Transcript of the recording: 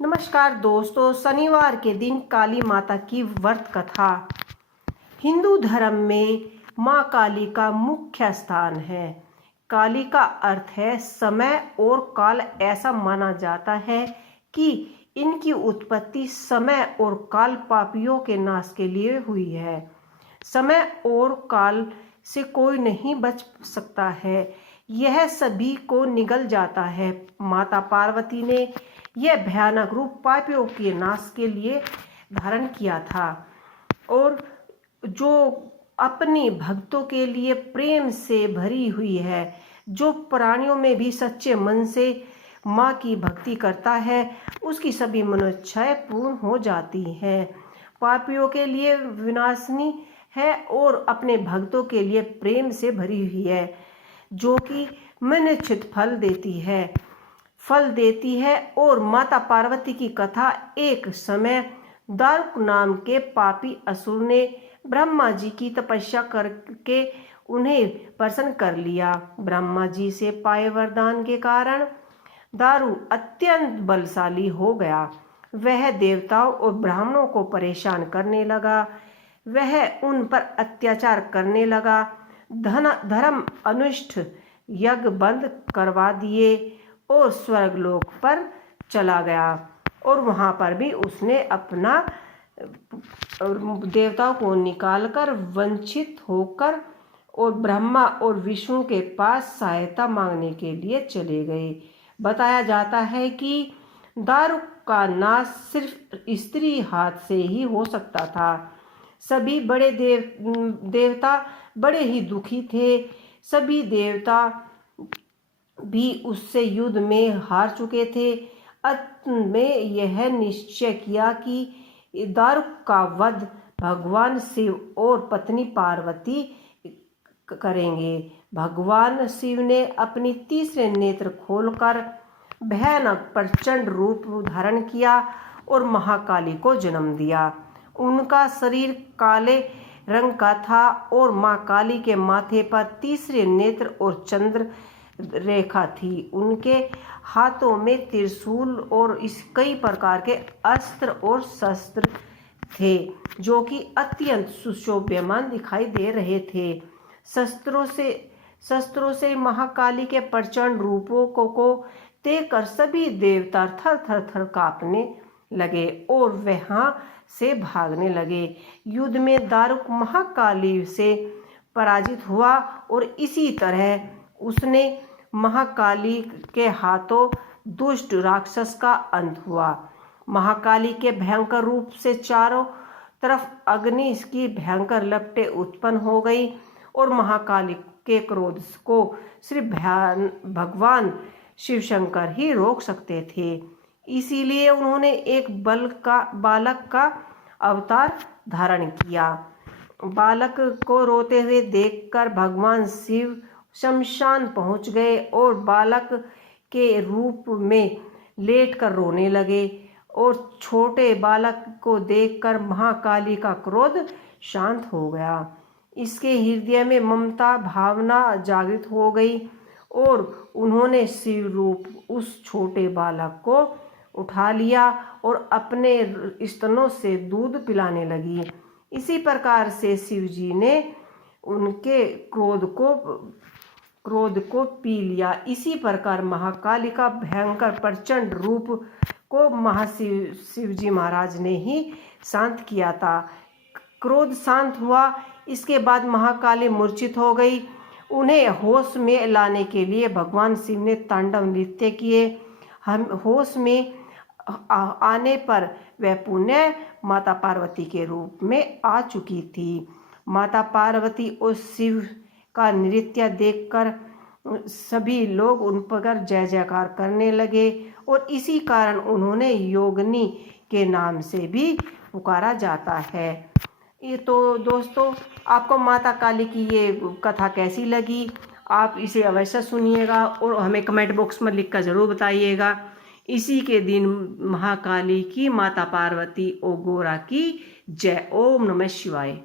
नमस्कार दोस्तों, शनिवार के दिन काली माता की व्रत कथा। हिंदू धर्म में माँ काली का मुख्य स्थान है। काली का अर्थ है समय और काल। ऐसा माना जाता है कि इनकी उत्पत्ति समय और काल पापियों के नाश के लिए हुई है। समय और काल से कोई नहीं बच सकता है, यह सभी को निगल जाता है। माता पार्वती ने यह भयानक रूप पापियों के नाश के लिए धारण किया था और जो अपने भक्तों के लिए प्रेम से भरी हुई है, जो प्राणियों में भी सच्चे मन से माँ की भक्ति करता है, उसकी सभी मनोइच्छाएं पूर्ण हो जाती हैं। पापियों के लिए विनाशनी है और अपने भक्तों के लिए प्रेम से भरी हुई है, जो कि मनोचित फल देती है। और माता पार्वती की कथा। एक समय दारुक नाम के पापी असुर ने ब्रह्मा जी की तपस्या करके उन्हें प्रसन्न कर लिया। ब्रह्मा जी से पाए वरदान के कारण दारू अत्यंत बलशाली हो गया। वह देवताओं और ब्राह्मणों को परेशान करने लगा। वह उन पर अत्याचार करने लगा। धर्म अनुष्ठ यज्ञ बंद करवा दिए और स्वर्गलोक पर चला गया और वहां पर भी उसने अपना देवताओं को निकालकर वंचित होकर और ब्रह्मा और विष्णु के पास सहायता मांगने के लिए चले गए। बताया जाता है कि दारुक का नाश सिर्फ स्त्री हाथ से ही हो सकता था। सभी बड़े देवता बड़े ही दुखी थे। सभी देवता भी उससे युद्ध में हार चुके थे। अंत में यह निश्चय किया कि दारुक का वध भगवान शिव और पत्नी पार्वती करेंगे। भगवान शिव ने अपनी तीसरे नेत्र खोलकर भयानक प्रचंड रूप धारण किया और महाकाली को जन्म दिया। उनका शरीर काले रंग का था और माँ काली के माथे पर तीसरे नेत्र और चंद्र रेखा थी। उनके हाथों में त्रिशूल और कई प्रकार के अस्त्र और शस्त्र थे, जो कि अत्यंत सुशोभ्यमान दिखाई दे रहे थे। शस्त्रों से महाकाली के प्रचंड रूपों को देखकर सभी देवता थर थर थर कांपने लगे और वहां से भागने लगे। युद्ध में दारुक महाकाली से पराजित हुआ और इसी तरह उसने महाकाली के हाथों दुष्ट राक्षस का अंत हुआ। महाकाली के भयंकर रूप से चारों तरफ अग्नि की भयंकर लपटें उत्पन्न हो गई और महाकाली के क्रोध को सिर्फ भगवान शिव शंकर ही रोक सकते थे। इसीलिए उन्होंने एक बालक का अवतार धारण किया। बालक को रोते हुए देखकर भगवान शिव शमशान पहुंच गए और बालक के रूप में लेटकर रोने लगे और छोटे बालक को देखकर महाकाली का क्रोध शांत हो गया। इसके हृदय में ममता भावना जागृत हो गई और उन्होंने शिव रूप उस छोटे बालक को उठा लिया और अपने स्तनों से दूध पिलाने लगी। इसी प्रकार से शिव जी ने उनके क्रोध को पी लिया। इसी प्रकार महाकाली का भयंकर प्रचंड रूप को शिव जी महाराज ने ही शांत किया था। क्रोध शांत हुआ। इसके बाद महाकाली मूर्छित हो गई। उन्हें होश में लाने के लिए भगवान शिव ने तांडव नृत्य किए। हम होश में आने पर वह पुनः माता पार्वती के रूप में आ चुकी थी। माता पार्वती और शिव का नृत्य देखकर सभी लोग उन पर जय जयकार करने लगे और इसी कारण उन्होंने योगिनी के नाम से भी पुकारा जाता है। ये तो दोस्तों, आपको माता काली की ये कथा कैसी लगी? आप इसे अवश्य सुनिएगा और हमें कमेंट बॉक्स में लिखकर ज़रूर बताइएगा। इसी के दिन महाकाली की, माता पार्वती और गोरा की जय। ओम नमः शिवाय।